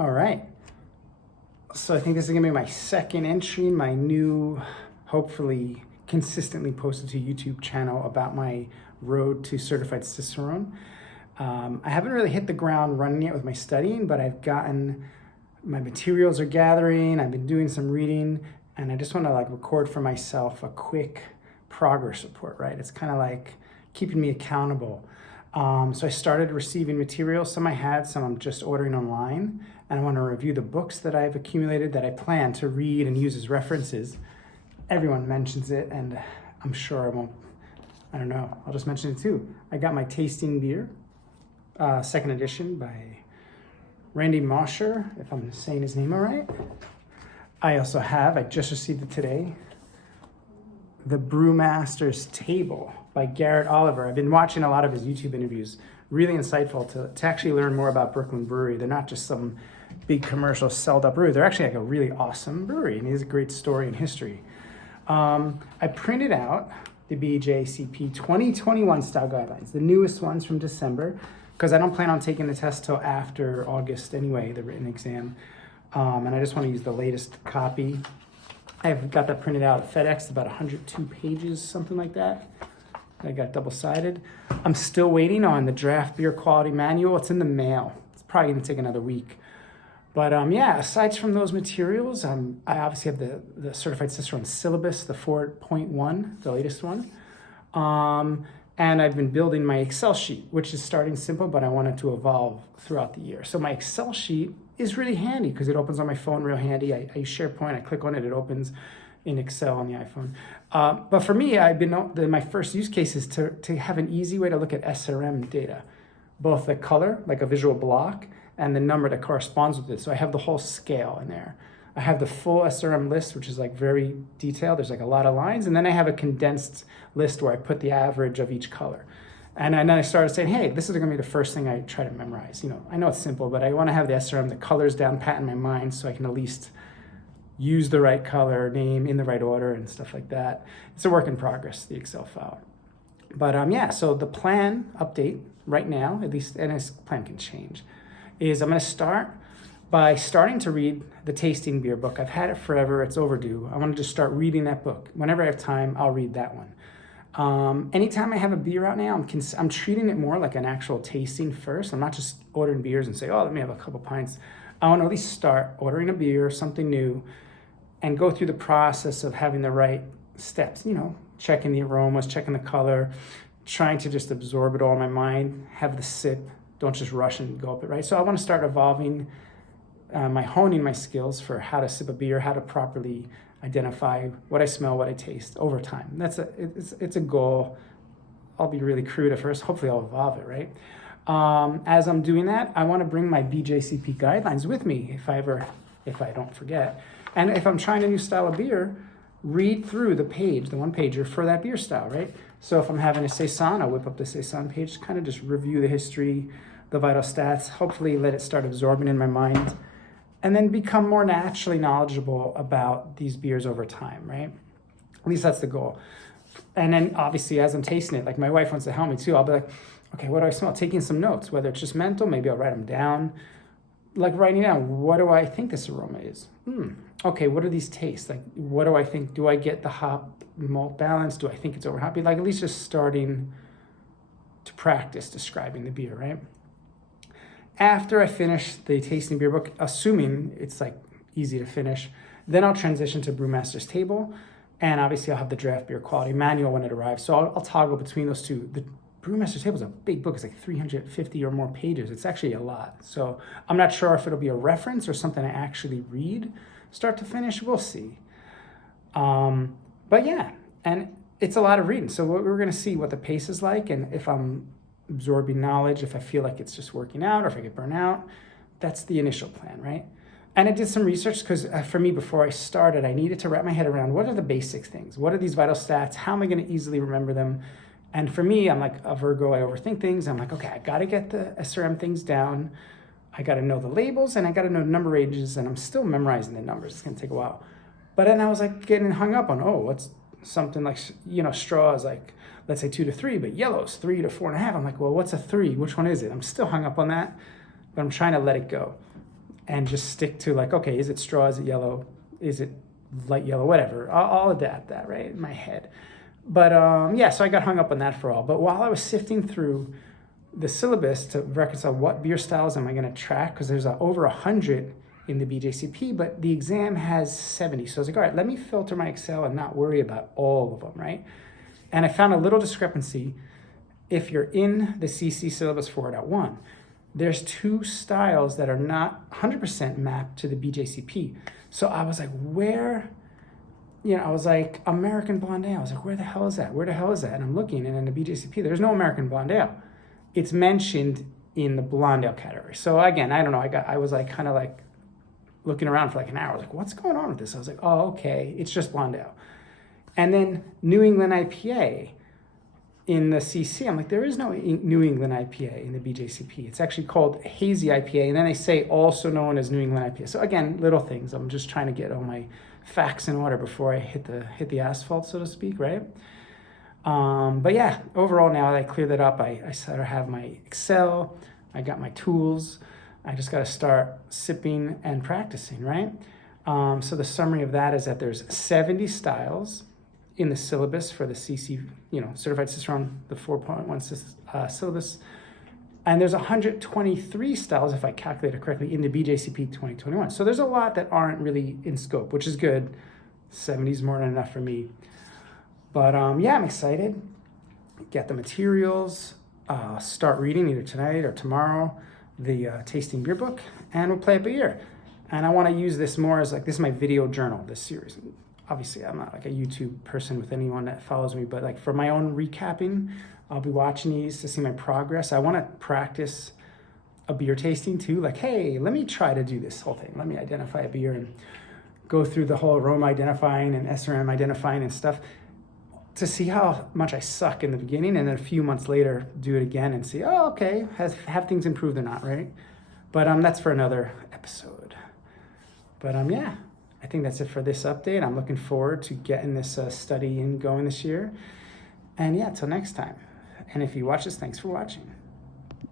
All right. So I think this is gonna be my second entry in my new, hopefully consistently posted to YouTube channel about my road to certified Cicerone. I haven't really hit the ground running yet with my studying, but I've gotten, my materials are gathering, I've been doing some reading, and I just want to like record for myself a quick progress report, right? It's kind of like keeping me accountable. So I started receiving materials, some I had, some I'm just ordering online, and I want to review the books that I've accumulated that I plan to read and use as references. Everyone mentions it, and I'm sure I don't know, I'll just mention it too. I got my tasting beer, second edition by Randy Mosher, if I'm saying his name all right. I also have, I just received it today, The Brewmaster's Table by Garrett Oliver. I've been watching a lot of his YouTube interviews. Really insightful to actually learn more about Brooklyn Brewery. They're not just some big commercial sold up brewery. They're actually like a really awesome brewery, and he has a great story and history. I printed out the BJCP 2021 style guidelines, the newest ones from December, because I don't plan on taking the test till after August anyway, the written exam. And I just want to use the latest copy. I've got that printed out at FedEx, about 102 pages, something like that. I got double-sided. I'm still waiting on the draft beer quality manual. It's in the mail. It's probably gonna take another week. But yeah, aside from those materials, I obviously have the Certified Cicerone syllabus, the 4.1, the latest one. And I've been building my Excel sheet, which is starting simple, but I want it to evolve throughout the year. So my Excel sheet is really handy because it opens on my phone real handy. I use SharePoint, I click on it, it opens in Excel on the iPhone. But for me, my first use case is to have an easy way to look at SRM data, both the color, like a visual block, and the number that corresponds with it. So I have the whole scale in there. I have the full SRM list, which is like very detailed. There's like a lot of lines. And then I have a condensed list where I put the average of each color. And then I started saying, hey, this is gonna be the first thing I try to memorize. I know it's simple, but I wanna have the SRM, the colors down pat in my mind so I can at least use the right color, name in the right order and stuff like that. It's a work in progress, the Excel file. But yeah, so the plan update right now, at least, and this plan can change, is I'm gonna start by starting to read the tasting beer book. I've had it forever, it's overdue. I wanna just start reading that book. Whenever I have time, I'll read that one. Anytime I have a beer out now, I'm treating it more like an actual tasting first. I'm not just ordering beers and say, oh, let me have a couple pints. I wanna at least start ordering a beer, something new, and go through the process of having the right steps, checking the aromas, checking the color, trying to just absorb it all in my mind, have the sip, don't just rush and gulp it, right? So I want to start evolving, honing my skills for how to sip a beer, how to properly identify what I smell, what I taste over time. It's a goal. I'll be really crude at first. Hopefully I'll evolve it, right? As I'm doing that, I want to bring my BJCP guidelines with me if I don't forget. And if I'm trying a new style of beer, read through the page, the one pager for that beer style, right? So if I'm having a Saison, I'll whip up the Saison page, kind of just review the history, the vital stats, hopefully let it start absorbing in my mind, and then become more naturally knowledgeable about these beers over time, right? At least that's the goal. And then obviously as I'm tasting it, like my wife wants to help me too, I'll be like, okay, what do I smell? Taking some notes, whether it's just mental, maybe I'll write them down. Like writing down, what do I think this aroma is? Okay, what do these taste? Like, what do I think? Do I get the hop malt balance? Do I think it's over hoppy? Like at least just starting to practice describing the beer, right? After I finish the tasting beer book, assuming it's like easy to finish, then I'll transition to Brewmaster's Table. And obviously I'll have the draft beer quality manual when it arrives. So I'll toggle between those two. The Brewmaster's Table is a big book. It's like 350 or more pages. It's actually a lot. So I'm not sure if it'll be a reference or something I actually read start to finish. We'll see. But yeah, and it's a lot of reading. So we're going to see what the pace is like and if I'm absorbing knowledge, if I feel like it's just working out or if I get burnt out. That's the initial plan, right? And I did some research because for me, before I started, I needed to wrap my head around what are the basic things? What are these vital stats? How am I going to easily remember them? And for me, I'm like a Virgo, I overthink things. I'm like, okay, I got to get the SRM things down. I got to know the labels and I got to know number ranges, and I'm still memorizing the numbers. It's going to take a while. But then I was like getting hung up on, what's something like, straws, like let's say 2 to 3, but yellows 3 to 4.5. I'm like, well, what's a 3? Which one is it? I'm still hung up on that, but I'm trying to let it go. and just stick to like, okay, is it straw, is it yellow, is it light yellow, whatever. I'll adapt that, right, in my head. But yeah, so I got hung up on that for all. But while I was sifting through the syllabus to reconcile what beer styles am I going to track, because there's over 100 in the BJCP, but the exam has 70. So I was like, all right, let me filter my Excel and not worry about all of them, right? And I found a little discrepancy. If you're in the CC syllabus 4.1, there's 2 styles that are not 100% mapped to the BJCP. So I was like, where, I was like, American Blonde Ale. I was like, where the hell is that? Where the hell is that? And I'm looking, and in the BJCP, there's no American Blonde Ale. It's mentioned in the Blonde Ale category. So again, I don't know. I was like kind of like looking around for like an hour, like, what's going on with this? I was like, oh, okay, it's just Blonde Ale. And then New England IPA in the CC, I'm like, there is no New England IPA in the BJCP. It's actually called Hazy IPA, and then they say also known as New England IPA. So again, little things. I'm just trying to get all my facts in order before I hit the asphalt, so to speak, right? But yeah, overall now that I cleared that up, I sort of have my Excel, I got my tools, I just got to start sipping and practicing, right? So the summary of that is that there's 70 styles in the syllabus for the CC, Certified Cicerone, the 4.1 syllabus. And there's 123 styles, if I calculate it correctly, in the BJCP 2021. So there's a lot that aren't really in scope, which is good. 70 is more than enough for me. But yeah, I'm excited. Get the materials, start reading either tonight or tomorrow, the tasting beer book, and we'll play a beer. And I want to use this more as like, this is my video journal, this series. Obviously, I'm not like a YouTube person with anyone that follows me, but like for my own recapping, I'll be watching these to see my progress. I want to practice a beer tasting too. Like, hey, let me try to do this whole thing. Let me identify a beer and go through the whole aroma identifying and SRM identifying and stuff to see how much I suck in the beginning, and then a few months later do it again and see, oh, okay, have things improved or not, right? But that's for another episode. But yeah, I think that's it for this update. I'm looking forward to getting this study going this year. And yeah, till next time. And if you watch this, thanks for watching.